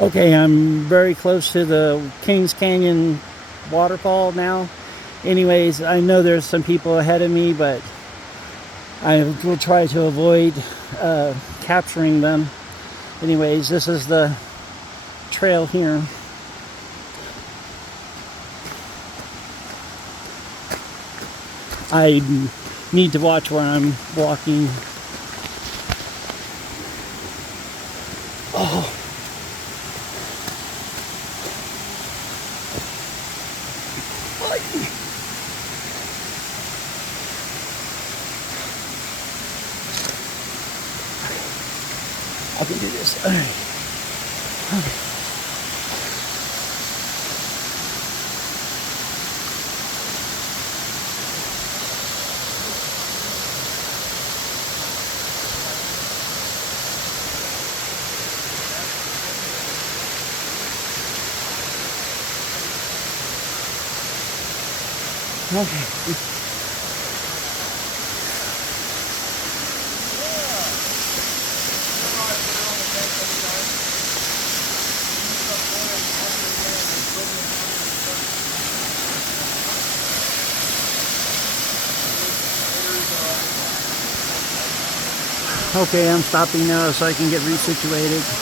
Okay, I'm very close to the Kings Canyon waterfall now. Anyways, I know there's some people ahead of me, but I will try to avoid capturing them. Anyways, this is the trail here. I need to watch where I'm walking. Oh. I can do this. All right. Okay. Okay, I'm stopping now so I can get resituated.